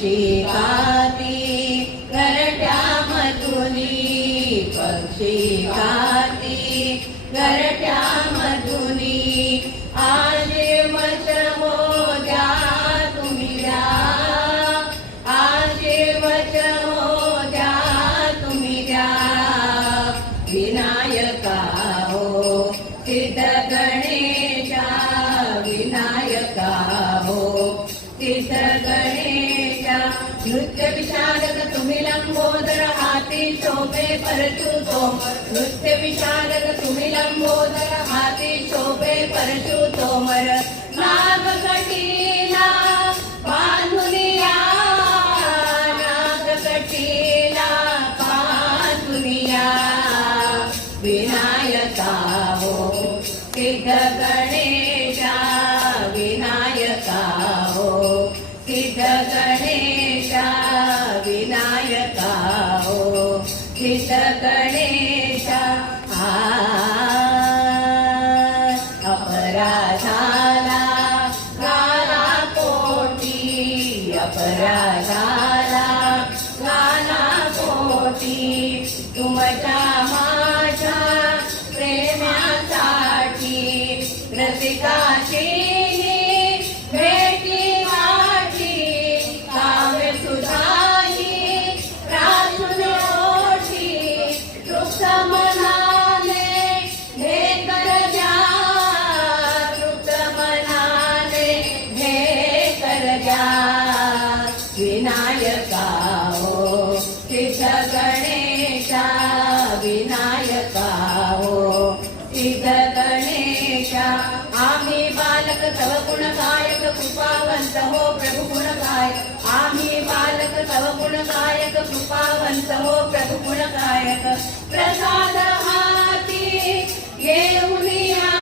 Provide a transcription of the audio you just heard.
पक्षी खाती घरट्यामधुनी, पक्षी खाती घरट्यामधुनी, आशीर्वच हो द्या तुम्ही द्या, आशीर्वच हो द्या तुम्ही द्या, विनायका हो सिद्ध गणेशा, विनायका हो सिद्ध गणेशा, नृत्य विशारद तुम्ही लंबोदर, हाती शोभे परशुतोमर, नृत्य विशारद तुम्ही लंबोदर, हाती शोभे परशुतोमर, नागकटीला बांधुनिया, नागकटीला बांधुनिया, विनायका हो सिद्ध गणेशा, विनायका हो सिद्ध गणेशा, विनायका हो सिद्ध गणेशा, अपराधाला गाला कोटी, अपराधाला गाला कोटी, तुमच्या माझ्या प्रेमासाठी रसिकाची भेटी गाठी, काव्य सुधाई राजून ओठी, तृप्त मनाने हे कर द्या, तृप्त मनाने हे कर द्या, विनायका हो सिद्ध गणेशा, विनायका हो सिद्ध गणेशा, आम्ही बालक तव गुण गायक, कृपावंत हो प्रभु गुण गायक, आम्ही बालक तव गुण गायक, कृपावंत हो प्रभु गुण गायक, प्रसाद हाती घेऊन